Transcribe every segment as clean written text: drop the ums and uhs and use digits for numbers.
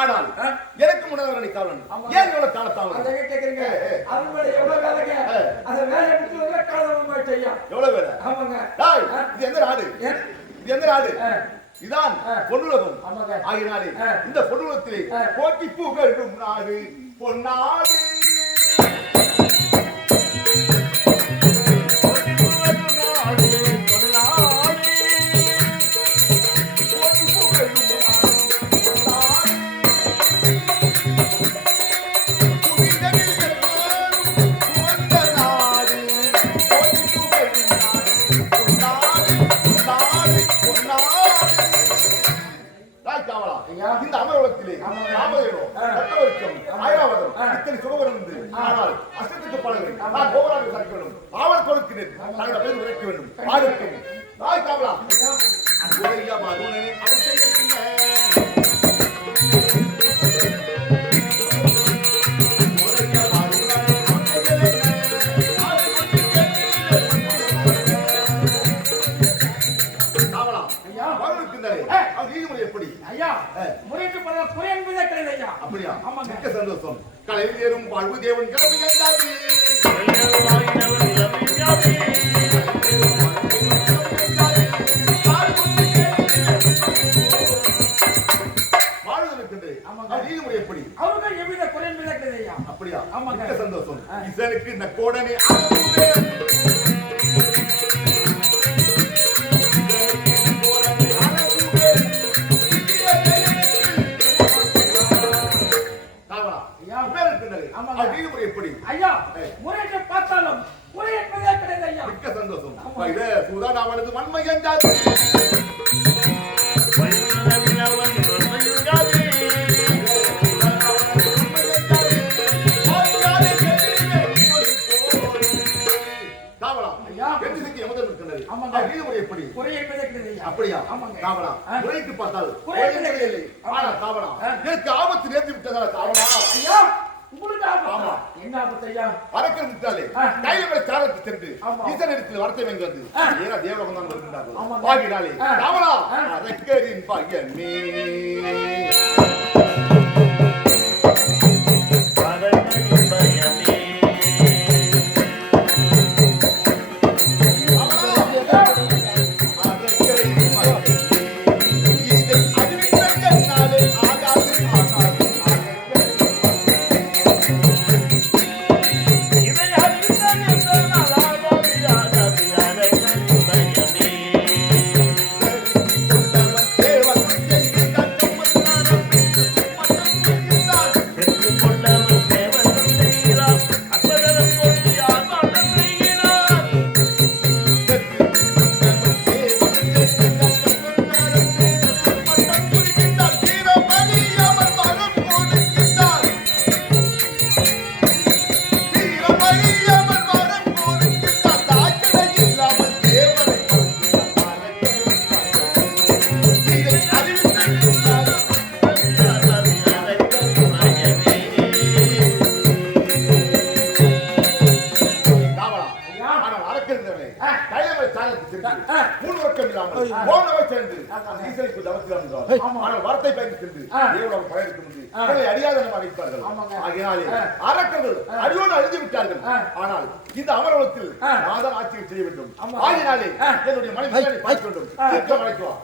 ஆனால் எனக்கு முன்னவரை காவலன் ஏன் இவ்வளவு காலத்தாமதம் அதை கேக்குறீங்க அவங்களோட எவ்வளவு வேலைங்க அந்த வேலையை முடிச்சு வந்தா காலமா செய்யா எவ்வளவு வேலை ஆமாங்க டேய் இது எந்த நாடு இது எந்த நாடு இதான் பொன்னுலகம் ஆகினாலே இந்த பொன்னுலகத்திலே போட்டி புகழும் நாடு பொன்னாடு இந்த அமரவளத்திலே ராமதேவம் ரத்தவர்க்கம் ஐராவதம் இத்தனை சுகவரம் உண்டு ஆனால் அசத்துக்கு பழகிறேன் நான் கோவராக சமைக்க வேண்டும் ஆவல் கொடுக்கிறேன் நாங்கள் பேர் உரைக்க வேண்டும் ஆகட்டும் ராய் காவலா அன்புரையா மருணனே அவன் செய்ய எப்படி ஐயா முறைக்கு பல குறை என்பதே கிடையாது ஐயா அப்படியா மிக்க சந்தோஷம் கலையில் ஏறும் வாழ்வு தேவன் கிளம்பி என்றாதி வாழ்வதற்கு நீதிமுறை எப்படி அவர்கள் எவ்வித குறை என்பதே கிடையாது ஐயா அப்படியா மிக்க சந்தோஷம் இதற்கு நக்கோடனே எப்படி ஐயா முறையை பார்த்தாலும் முறை என்பதே கிடையாது ஐயா மிக்க சந்தோஷம் இதே சூதானாவனது வன்மை என்றாது அப்படியா காவலா முறைக்கு பார்த்தால் காவலா எனக்கு ஆபத்து நேர்ந்து விட்டதா காவலா ஐயா உங்களுக்கு ஆமா என்ன ஆபத்து ஐயா பறக்கிறது விட்டாலே கையில சாரத்தை திரண்டு ஈசன் இடத்தில் வரத்தை வெங்கிறது ஏன்னா தேவலோகம் தான் வருகின்றார்கள் பாகினாலே காவலா அரக்கரின் பையனே வாக்கிருந்தவனே கையமை சாயத்துக்கு சென்று மூணு வர்க்கம் இல்லாமல் போனவை சேர்ந்து ஈசனுக்கு தவத்தில் இருந்தார். ஆனால் வார்த்தை பயந்து சென்று தேவனம் பயணிக்க முடியும் அறியாத நம்ம அழைப்பார்கள். ஆகினாலே அரக்கர்கள் அடியோடு அழிந்து விட்டார்கள். ஆனால் இந்த அமரவத்தில் நான் தான் ஆட்சியை செய்ய வேண்டும். ஆகினாலே என்னுடைய மனைவியை பார்க்க வேண்டும். தீர்க்கம் அழைக்குவா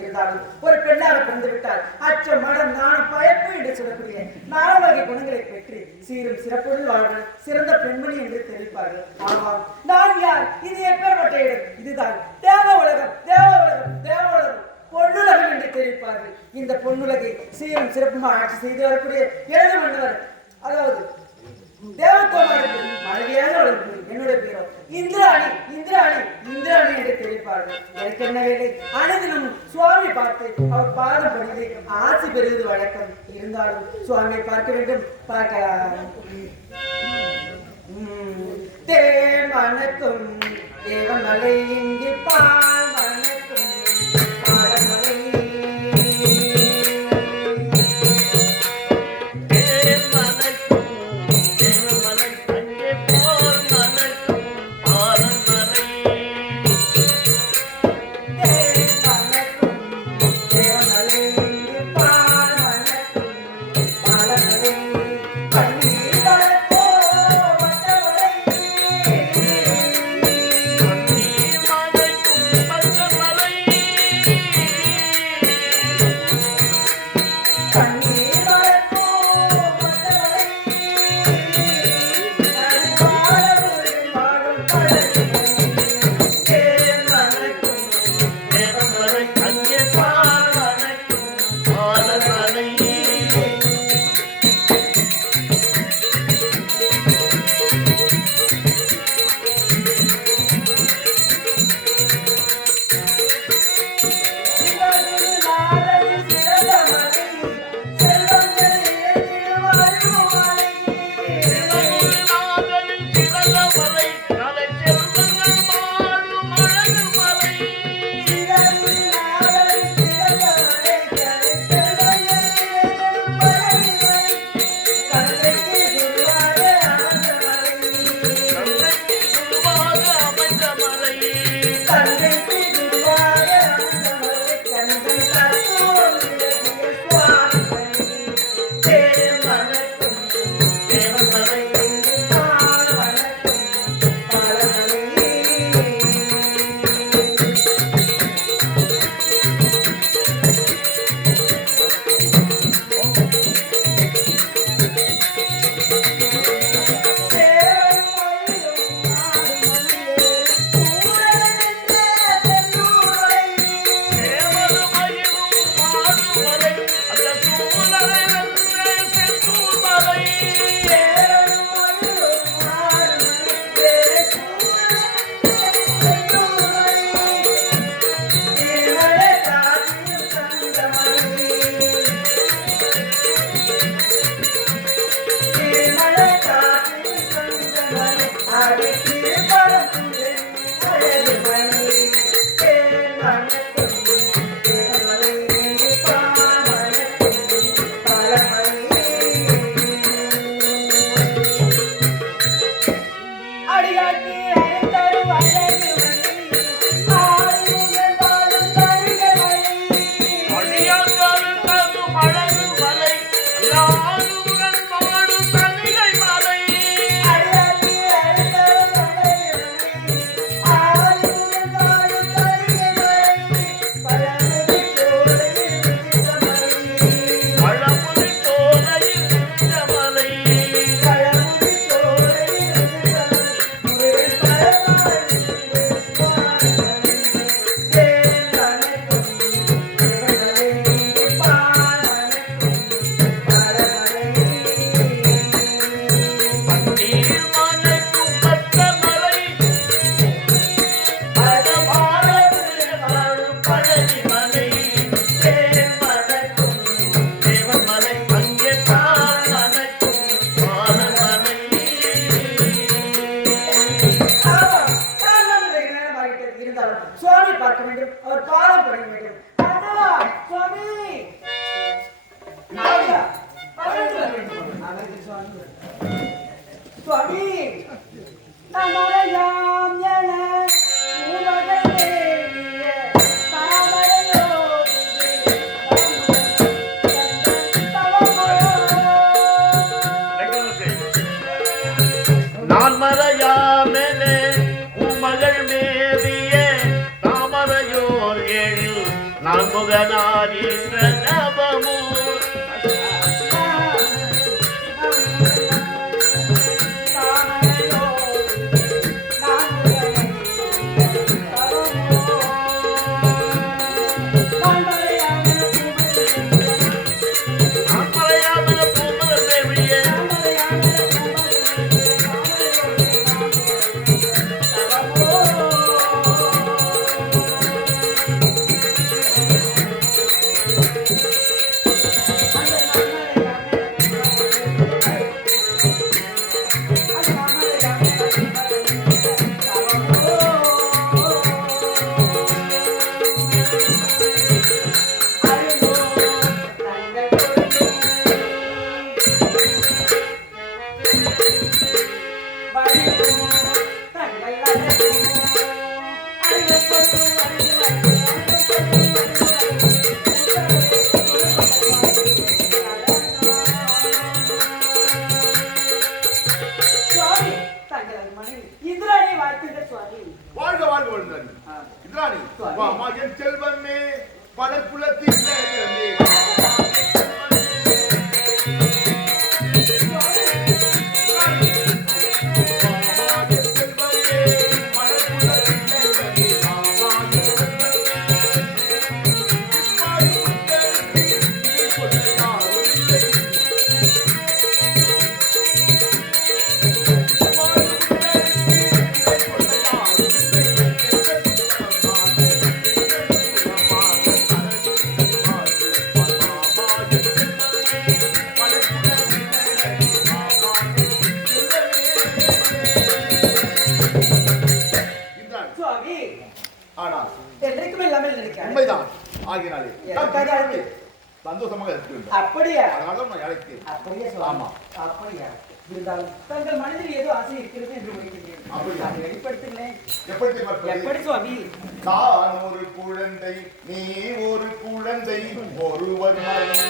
இருந்தாலும் ஒரு பெண்ணாக பிறந்து விட்டால் அச்சம் மடம் நாணம் பயப்பு என்று சொல்லக்கூடிய 4 வகை குணங்களை பெற்று சீரும் சிறப்புடன் வாழ்வன் சிறந்த பெண்மணி என்று தெரிவிப்பார்கள். ஆமாம், நான் யார்? இது எப்பேற்பட்ட இடம்? இதுதான் தேவ உலகம், தேவ உலகம், தேவ உலகம், பொன்னுலகம் என்று தெரிவிப்பார்கள். இந்த பொன்னுலகை சீரும் சிறப்புமாக ஆட்சி செய்து வரக்கூடிய எழுத மன்னவர், அதாவது தேவத்தோமாருக்கு மனைவியாக வளர்ப்பு என்னுடைய பேரோ இந்திராணி இந்திராணி இந்திராணி என்று தெரிவிப்பார்கள். எனக்கு என்ன வேலை? அனைதிலும் சுவாமி பார்த்து அவர் பாதம் பணிந்து ஆட்சி பெறுவது வழக்கம். இருந்தாலும் சுவாமியை பார்க்க வேண்டும். பார்க்க தேன் வணக்கம் தேவன் மலை இங்கு பால் வணக்கம் பாலமலை மணக்கும் சுவாமி தமரையாம் என உலகை தேடிய தாமரையோடு நான் மறையாமலே உமகள் மேவிய தாமரையோர் எழில் நான் முகனாரின்ற நபமோ நான் மறையாமல பூமகள் மேவிய இந்திராணி வாழ்த்துங்கள் சுவாமி. வாழ்க வாழ்க வாழ்ந்தாரி இந்திராணி வா மகன் செல்வமே படக்குலத்தில் சுவாமி ஆனால் என்றைக்கும் இல்லாமல் நினைக்கிறேன். உண்மைதான் ஆகினாலே எனக்காக அழைத்து. சந்தோஷமாக இருக்க வேண்டும் அப்படியா? அதனால நான் அழைத்தேன் அப்படியே சுவாமி. ஆமா. அப்படியா? இருந்தாலும் தங்கள் மனதில் ஏதோ ஆசை இருக்கிறது என்று உணர்கிறேன். அப்படியா? அதை வெளிப்படுத்துங்களேன். எப்படி தெரியுமா? எப்படி சுவாமி? நான் ஒரு குழந்தை நீ ஒரு குழந்தை ஒருவர் மகன்,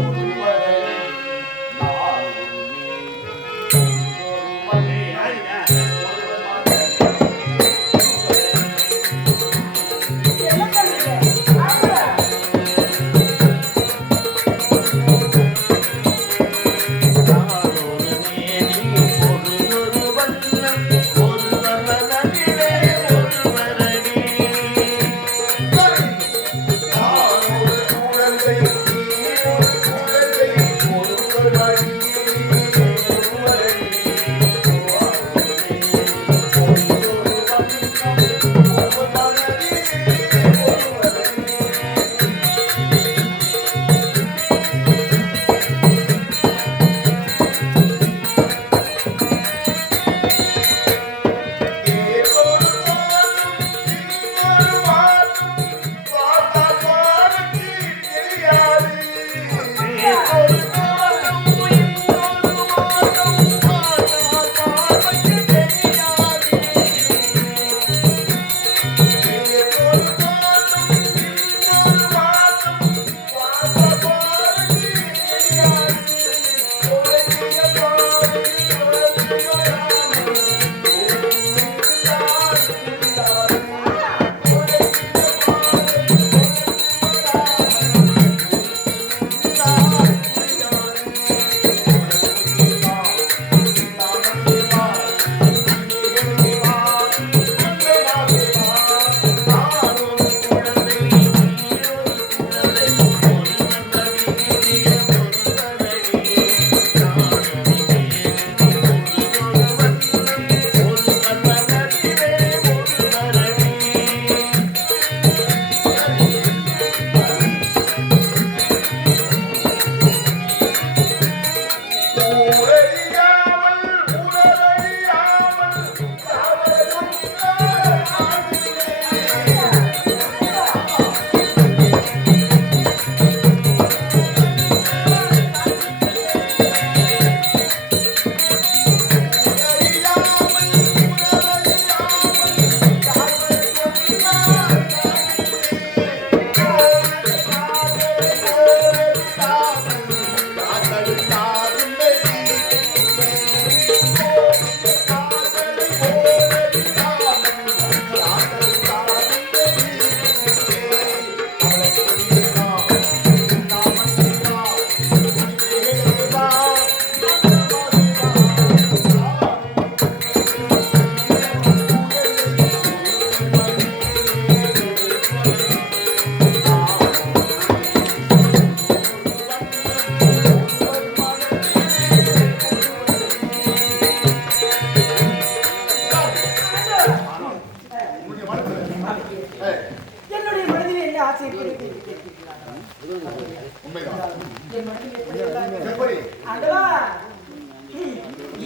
ஒருவர் நான் ஒரு நீ, ஒருவர் ஒருவர் மகன். என்ன சொல்றீங்க? ஆமா. நானொரு மேனி ஒரு வண்ணம் ஒருவர் மனதிலே ஒருவரடி நான் ஒரு குழந்தை நீ ஒரு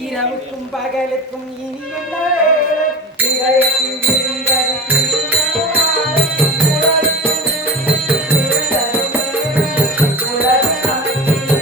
இரவுக்கும் பகலுக்கும் இனி என்ன வேலை? இதயத்தில் விழுந்தது திருமணமாலை. உலகுக்கும் விழுந்தது மேலே. உலகு நமக்கினி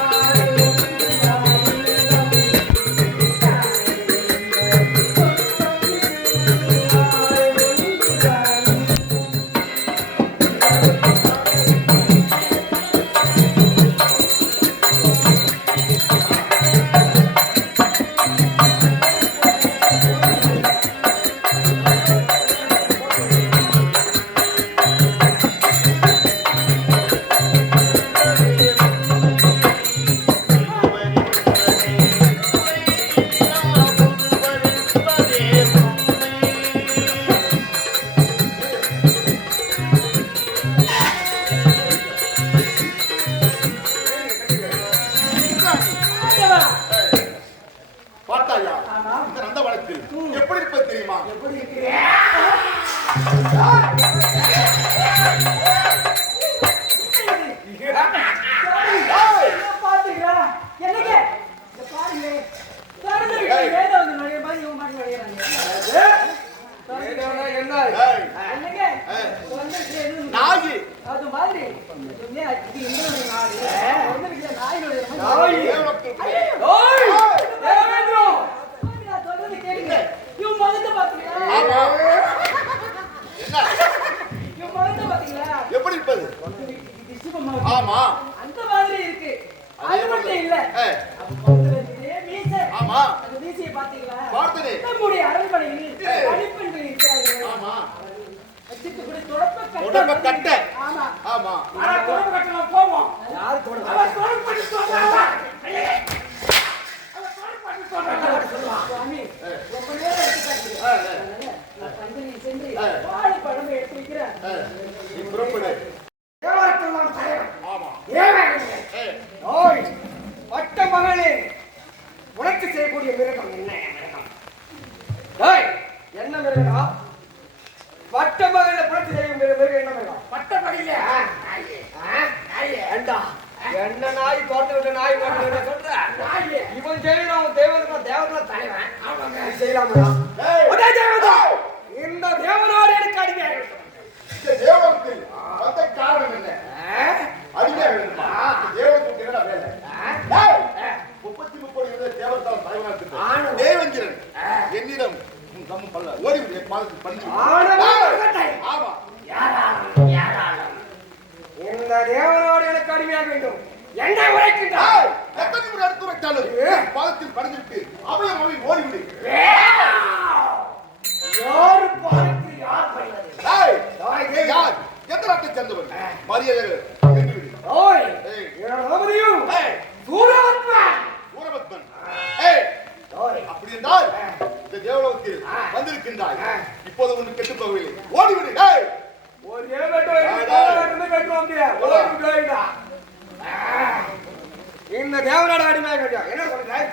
ஆனந்தம் பார்த்தாயா ஆமா. இந்த நந்த வழக்கு எப்படி இருப்பது தெரியுமா? எப்படி இருக்கு? பாத்தீங்களா? என்னங்க? இங்க பாருங்க. பாருங்க. வேத வந்து நடைய மாதிரி இவங்க மாதிரி நடையறாங்க. ஏய், என்னங்க? வந்துருக்கு எதுவும் நாயி அது மாதிரி இது இன்னொரு நாடு. வந்துருக்கு நாயினுடைய நாயி மாதிரி. தேவலோகத்தில் ஓய்! தேவேந்திரோ! நான் சொல்றது கேளுங்க. இவன் முகத்தை பாத்தீங்களா? ஆமா. என்ன இவன் முகத்தை பாத்தீங்களா? எப்படி இருப்பது? இது சிவமா ஆமா. அந்த மாதிரி இருக்கு. அது மட்டும் இல்ல. ஏய், அப்ப பக்கத்துல இருக்கிற மீசை. ஆமா. அந்த மீசையை பாத்தீங்களா? பார்த்தனே. நம்முடைய அரண்மனையில் பணிப்பெண்கள் இருக்கிறார்கள். ஆமா. வச்சிட்டு கூட தொடப்ப தொடப்ப கட்ட. ஆமா. ஆமா. ஆனா தொடப்ப கட்டலாம் போவோம். யாரு தொடப்ப? அவன் தொடப்ப பண்ணி சொல்றாங்க. அவன் தொடப்ப பண்ணி சொல்றாங்க. சுவாமி, ரொம்ப நேரம் எடுத்துக்காது. நான் பந்தலில் சென்று வாழைப்பழம் எடுத்து வைக்கிறேன். நீ புறப்படு. தேவரத்தெல்லாம் தலைவன். ஆமா. தேவரே. ஏய், ஓய், பட்ட மகளே, உனக்கு செய்யக்கூடிய மிருகம் என்ன மிருகம்? டேய், என்ன மிருகம்? பட்ட மகள புரட்சி செய்யும் மிருகம் என்ன மிருகம்? பட்ட மகள ஏண்டா என்ன நாய் தோட்ட விட்ட நாய் மாதிரி சொல்ற? இவன் செய்யலாம் தேவதா தலைவன். ஆமாங்க செய்யலாமா? ஏய், ஒரே தேவதா இந்த தேவனோடு எனக்கு அடிமையாக வேண்டும். இந்த தேவலோகத்தில் வந்த காரணம் என்ன? அடிமையாக வேண்டுமா? தேவலோகத்துக்கு என்னடா வேலை? ஏய், 33 இருந்த தேவதால் தலைவனாக தேவேந்திரன் என்னிடம் நம்ம பல்ல ஓடி என் பாதத்தில் பணிஞ்சு. ஆமா. இந்த தேவனோடு எனக்கு அடிமையாக வேண்டும். என்னை உரைக்கின்றாய்? எத்தனை முறை எடுத்து வைத்தாலும் என் பாதத்தில் நின்றாய். இப்போது ஒன்று கெட்டு போகவில்லை. ஓடிவிடு. ஏய், ஒரே வெட்டு வெட்டுவாங்க. இந்த தேவநாட அடிமையாக கேட்டோம். என்ன சொல்றாய்?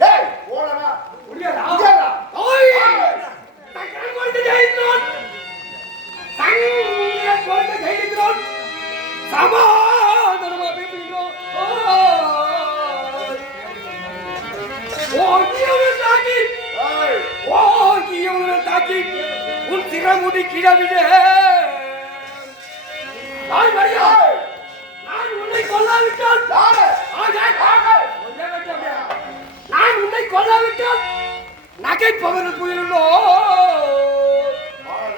ஏய், ஓடடா. முடியாதா? முடியாதா? ஓய்! தக்கன் கொண்டு ஜெயிக்கிறோம். சங்க கொண்டு ஜெயிக்கிறோம். சமாதானமா பேசுகிறோம். ஓகியவன் தாக்கி. ஏய், ஓகியவன் தாக்கி. உன் சிரமுடி கிழவிடே. நான் மரியா. நான் உன்னை கொல்லாவிட்டால் யாரு? நான் உன்னை கொல்லாவிட்டால் நகைப்பவர்கள் புயலோ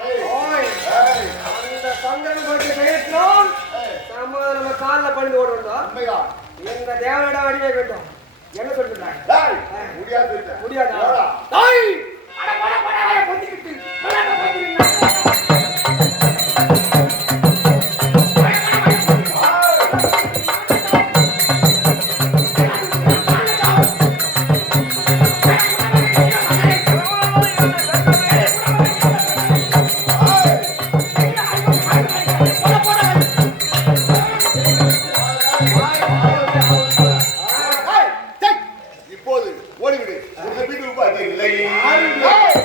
ஏய், அந்த சந்தனம் போட்டு பேசினோம் நம்ம காலில் பண்ணி ஓடுறோம் உண்மையா? எங்க தேவையிடம் அடியே வேண்டும் என்ன சொல்லிட்டாங்க ஏய், முடியாது இல்ல. முடியாதா ஓடா. தாய் அட பட பட வர பொந்திக்கிட்டு பட பொந்திக்கிட்டு ஏய், டேய், இப்போது ஓடிவிடு. உனக்கு வீட்டு உபாதி இல்லை. ஏய், ஏய்,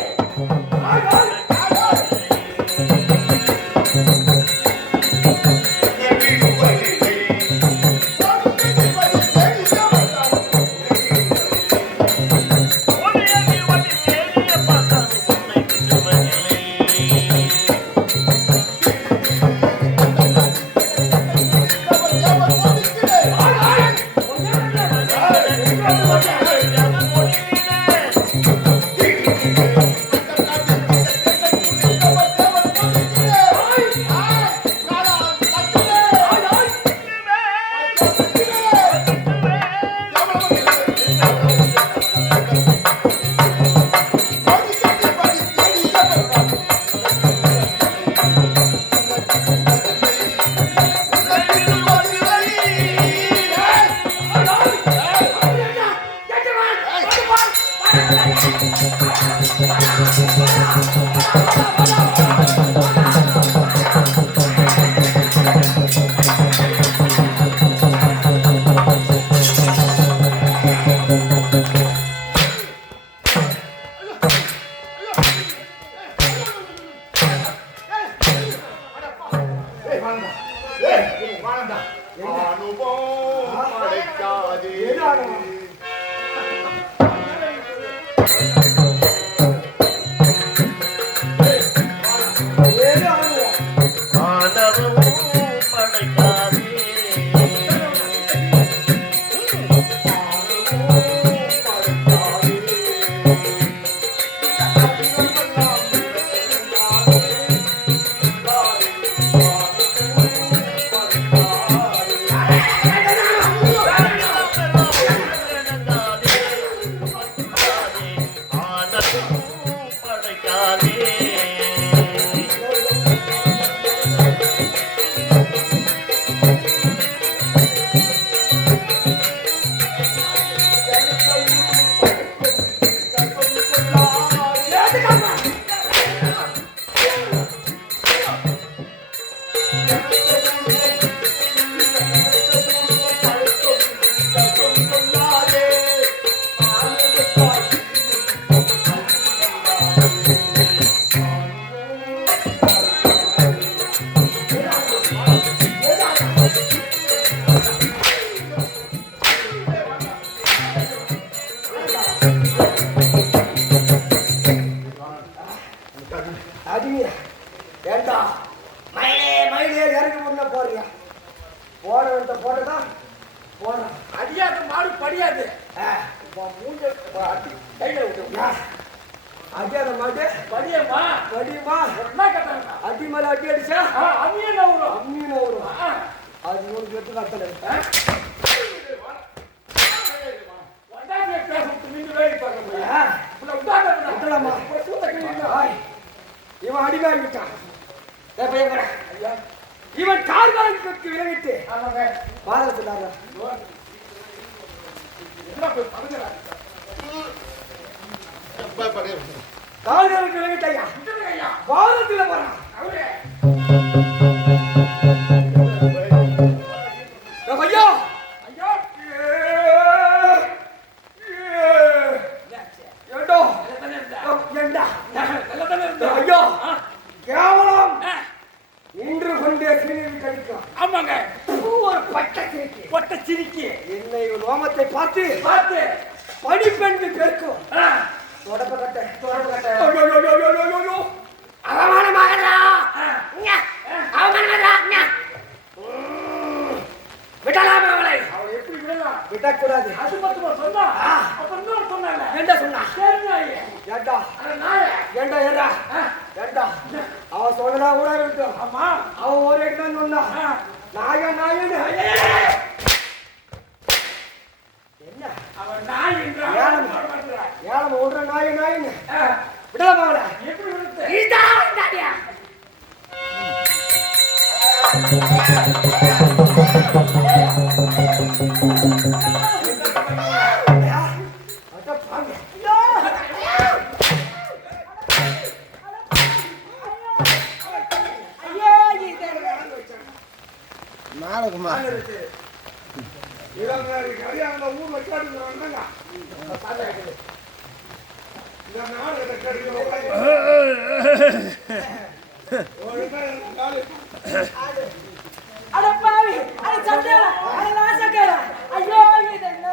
வாடா. ஏய், வாடா. அனுபவம் அடைக்காதே. அடிமையா ஏண்டா மயிலே மயிலே இறங்கி முன்ன போறியா போட வேண்ட போட்டதா போட அடியாது மாடு படியாது மூஞ்ச அடி கையில விட்டுருக்கா அடியாத மாடு படியம்மா படியம்மா என்ன கட்டாங்க அடி மேல அடி அடிச்சா அம்மியன வரும் அம்மியன வரும் அது ஒரு வெட்டு கட்டல வந்தாங்க பேசிட்டு நின்னு வேடி பாருங்க புள்ள உடாத விடலாமா இவன் அடிவாங்கிட்டான் இவன் கார்காலத்துக்கு விலகிட்டு பாரத சொன்னாங்க கால்களுக்கு விலகிட்டையா வாதத்துல போறான் ஐயா ஐயா கேவலம் இன்று கொண்டே சிறுநீர் கழிக்கும். ஆமாங்க, ஒரு பட்ட சிரிக்கி பொட்ட சிரிக்கி என்னை ரோமத்தை பார்த்து பார்த்து படிப்பெண்டு பெருக்கும் தொடப்பட்ட அவமானமாகறா அவமானமாகறா விடலாமா அவளை? அவளை எப்படி விடலாம்? விடக்கூடாது. அது மட்டுமா சொன்னா? அப்ப இன்னொரு சொன்னாங்க. என்ன சொன்னா? தெரிஞ்சாயே. ஏண்டா அட நாயே. ஏண்டா ஏண்டா ஏண்டா அவ சொன்னதா கூட இருக்கட்டும். ஆமா. அவன் ஒரு இடத்துல சொன்னா நாய நாயன்னு என்ன அவன் நாய் என்றான். ஏழம் ஓடுற நாய நாயின்னு விடலாமா அவளை? எப்படி விடுறது? நாடகமா ஊர்ல கேட்டுக்கிறாங்க. அட பாவி, அட சட்டேல, அட நாசக்கேல. ஐயோ இது என்ன?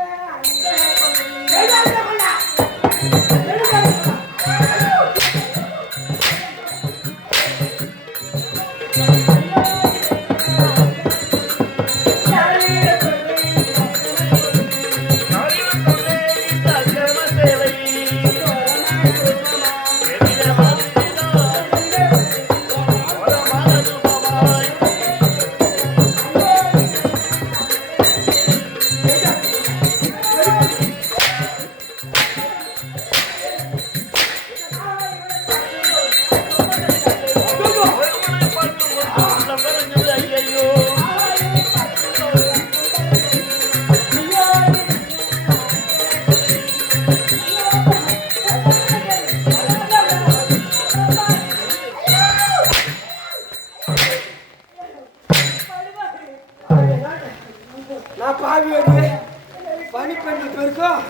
நான் பாவி வந்து பனிப்பெண்டு பெருக்கும்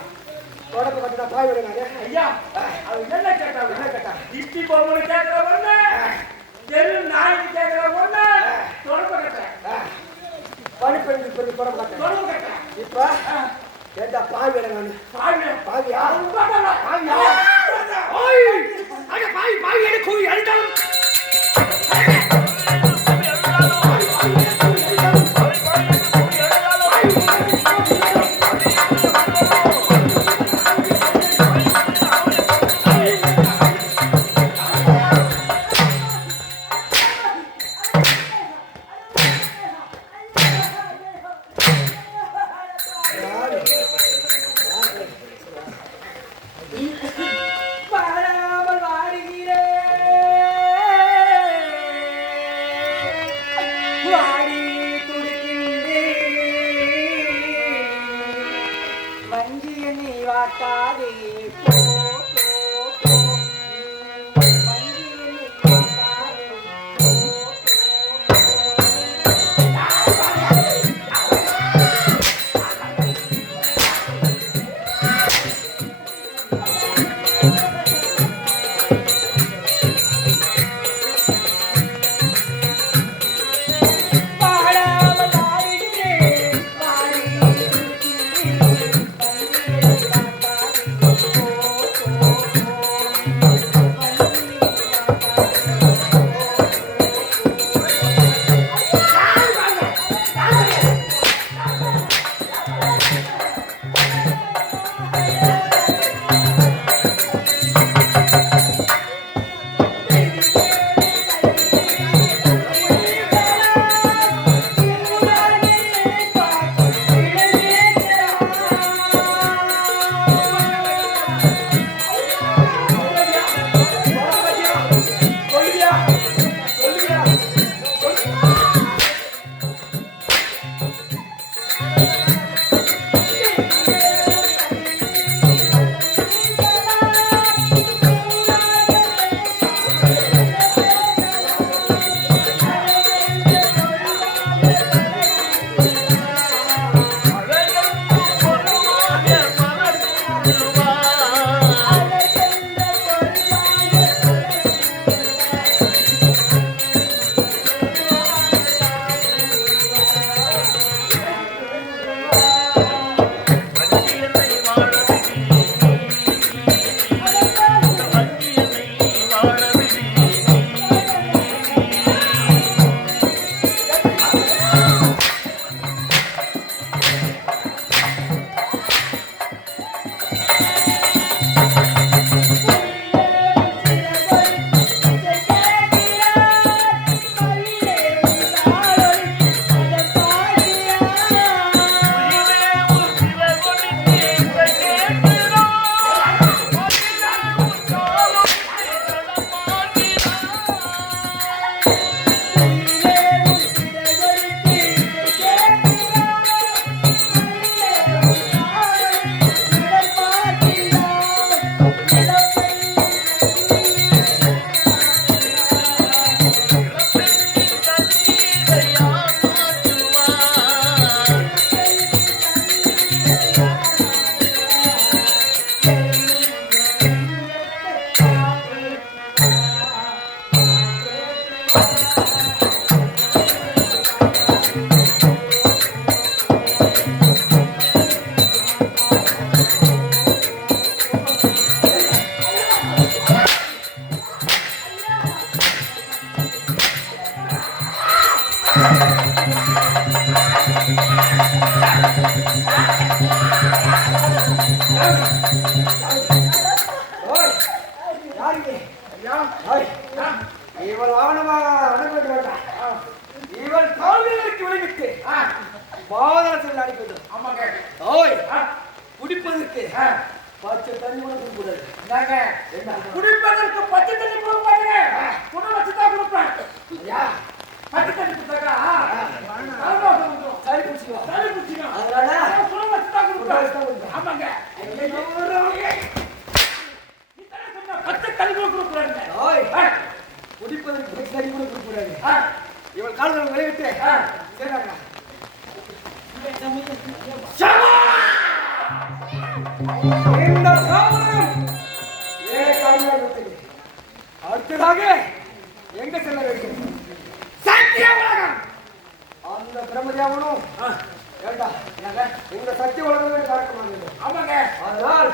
தொடக்க பட்டா பாவி விடுங்க. ஐயா, அது என்ன கேட்டா? என்ன கேட்டா? இஷ்டி பொம்மனு கேட்கிற ஒண்ணு, தெரு நாய்க்கு கேட்கிற ஒண்ணு, தொடர்பு கேட்டேன். பனிப்பெண்டு பெருக்கு தொடக்க கேட்டேன். இப்ப கேட்டா பாவி விடுங்க. பாவியா? பாவியா பாவியா? பாவி பாவி எடு கூவி அடித்தாலும் பாராமல் வாடுகிறேன், வாடி துடிக்கின்றேன். வஞ்சிய நீ வாட்டாதே போ, போ, போ. வஞ்சிய நீ வாட்டாதே போ, போ, பாராமல் வாடுகிறேன், வாடி துடிக்கின்றேன். வஞ்சிய நீ வாட்டாதே போ, போ. ஓய் யாருக்கு ஓய் இவள் ஆவணமாக அனுப்பி வேண்டாம் இவள் காவிரிக்கு விளைவிட்டு பாதத்தில் அனுப்பிவிடும் ஆமாங்க ஓய் குடிப்பதற்கு பச்சை தண்ணி கூட கொடுக்கூடாது இந்தாங்க என்ன குடிப்பதற்கு பச்சை தண்ணி கொடுக்க மாட்டேங்க குணம் வச்சுதான் கொடுப்பேன் ஐயா பச்சை தண்ணி கொடுத்தாக்கா கலவாசம் வந்துடும் சரி பிடிச்சிக்குவா சளி பிடிச்சிக்கும் அதனால குணம் வச்சுதான் கொடுப்பேன் ஆமாங்க பச்சை தண்ணி கூட கொடுக்குறாங்க ஓய் குடிப்பதற்கு பச்சை தண்ணி கூட கொடுக்கூடாது இவள் கால்கள் விளைவிட்டு சரிங்க இந்த காவலம் ஏழை காவலர் அடுத்ததாக எங்க செல்ல வேண்டும் சத்திய உலகம் அந்த பிரம்மதேவனும் வேண்டாம் இந்த சத்திய உலகமே பார்க்க மாட்டேன் ஆமாங்க அதனால்